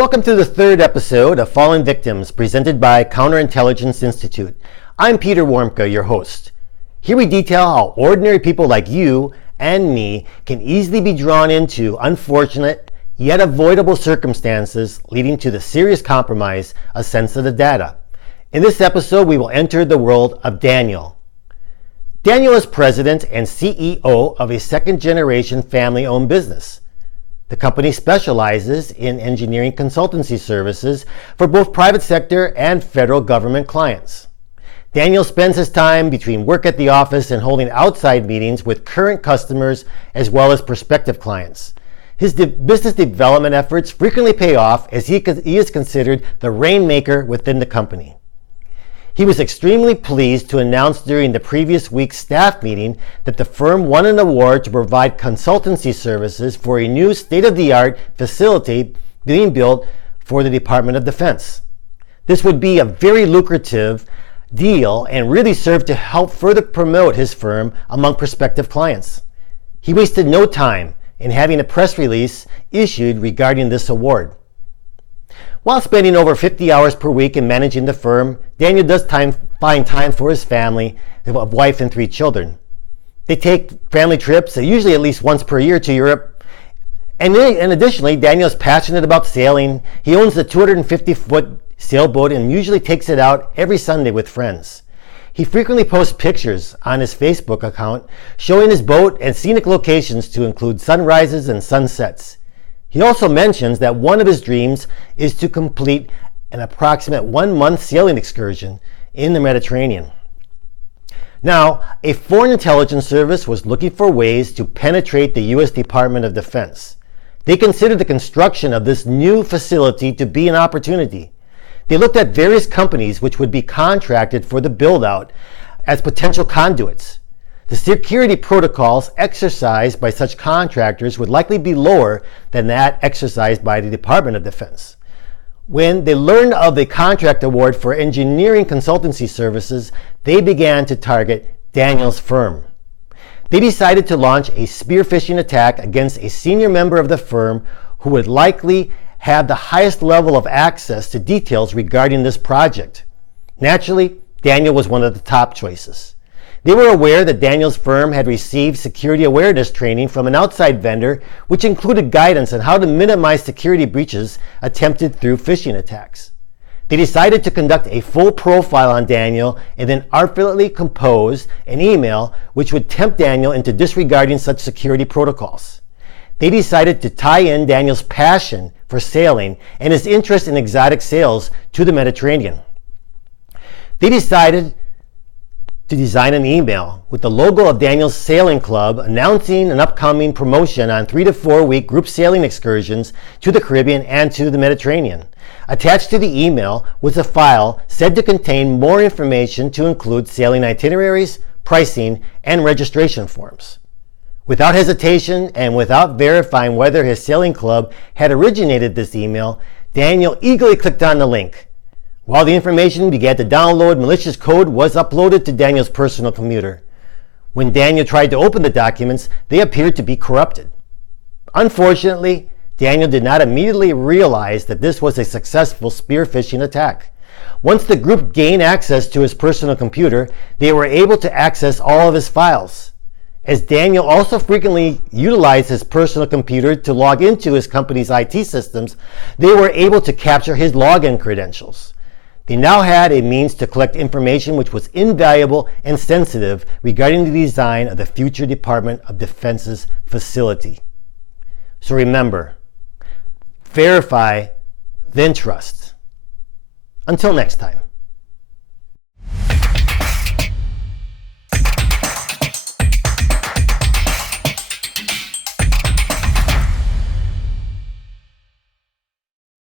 Welcome to the third episode of Fallen Victims, presented by Counterintelligence Institute. I'm Peter Warmka, your host. Here we detail how ordinary people like you and me can easily be drawn into unfortunate yet avoidable circumstances leading to the serious compromise of sensitive data. In this episode, we will enter the world of Daniel. Daniel is president and CEO of a second-generation family-owned business. The company specializes in engineering consultancy services for both private sector and federal government clients. Daniel spends his time between work at the office and holding outside meetings with current customers as well as prospective clients. His business development efforts frequently pay off as he is considered the rainmaker within the company. He was extremely pleased to announce during the previous week's staff meeting that the firm won an award to provide consultancy services for a new state-of-the-art facility being built for the Department of Defense. This would be a very lucrative deal and really serve to help further promote his firm among prospective clients. He wasted no time in having a press release issued regarding this award. While spending over 50 hours per week in managing the firm, Daniel does find time for his family of wife and 3 children. They take family trips, usually at least once per year, to Europe. And additionally, Daniel is passionate about sailing. He owns a 250-foot sailboat and usually takes it out every Sunday with friends. He frequently posts pictures on his Facebook account showing his boat and scenic locations to include sunrises and sunsets. He also mentions that one of his dreams is to complete an approximate 1-month sailing excursion in the Mediterranean. Now, a foreign intelligence service was looking for ways to penetrate the U.S. Department of Defense. They considered the construction of this new facility to be an opportunity. They looked at various companies which would be contracted for the build-out as potential conduits. The security protocols exercised by such contractors would likely be lower than that exercised by the Department of Defense. When they learned of the contract award for engineering consultancy services, they began to target Daniel's firm. They decided to launch a spear phishing attack against a senior member of the firm who would likely have the highest level of access to details regarding this project. Naturally, Daniel was one of the top choices. They were aware that Daniel's firm had received security awareness training from an outside vendor, which included guidance on how to minimize security breaches attempted through phishing attacks. They decided to conduct a full profile on Daniel and then artfully compose an email which would tempt Daniel into disregarding such security protocols. They decided to tie in Daniel's passion for sailing and his interest in exotic sails to the Mediterranean. They decided to design an email with the logo of Daniel's Sailing Club announcing an upcoming promotion on 3 to 4 week group sailing excursions to the Caribbean and to the Mediterranean. Attached to the email was a file said to contain more information to include sailing itineraries, pricing, and registration forms. Without hesitation and without verifying whether his sailing club had originated this email, Daniel eagerly clicked on the link. While the information began to download, malicious code was uploaded to Daniel's personal computer. When Daniel tried to open the documents, they appeared to be corrupted. Unfortunately, Daniel did not immediately realize that this was a successful spear phishing attack. Once the group gained access to his personal computer, they were able to access all of his files. As Daniel also frequently utilized his personal computer to log into his company's IT systems, they were able to capture his login credentials. They now had a means to collect information which was invaluable and sensitive regarding the design of the future Department of Defense's facility. So remember, verify, then trust. Until next time.